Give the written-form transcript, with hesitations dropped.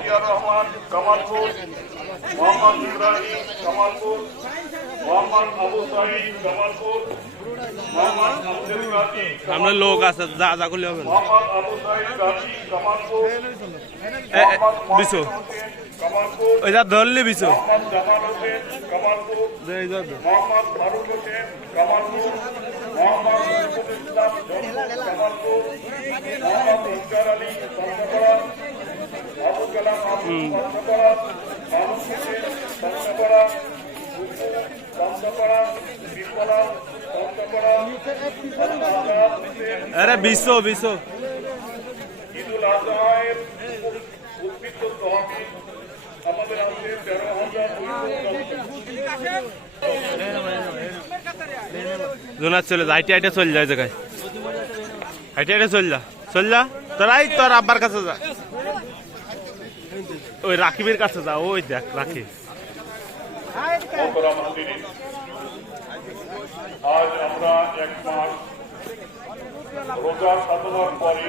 ইশতিয়ার রহমান কামালপুর, মোহাম্মদ ইব্রাহিম কামালপুর, মোহাম্মদ আবু সাঈদ কামালপুর, মোহাম্মদ আব্দুল গাজী সামনে লোক আছে, যা যা করলে হবে না। মোহাম্মদ আবু সাঈদ গাজী কামালপুর, বিশো কামালপুর, ওই যা ধরলি বিশো মোহাম্মদ জামাল হোসেন কামালপুর, মোহাম্মদ ফারুক হোসেন কামালপুর, মোহাম্মদ রফিকুল ইসলাম কামালপুর, মোহাম্মদ ইফতার আলী পঞ্চগড়া, আবু কালাম পঞ্চগড়া, মাহমুদ হোসেন পঞ্চগড়া, পঞ্চগড়া, বিপ্লব পঞ্চগড়া, আজাদ হোসেন। আরে বিশো বিশো ঈদুল আজহায়ের উদ্বৃত্ত তহবিল আমাদের আছে 13,210। জোনার চলে যা, হাইটে হাইটে চলে যায় জায়গায়, হাইটে হাইটে চল যা তোরাই তোর আব্বার কাছে যা, ওই রাকিবের কাছে যা, ওই দেখ রাকিব। আজ আমরা 1 মাস রোজার সাধনার পরে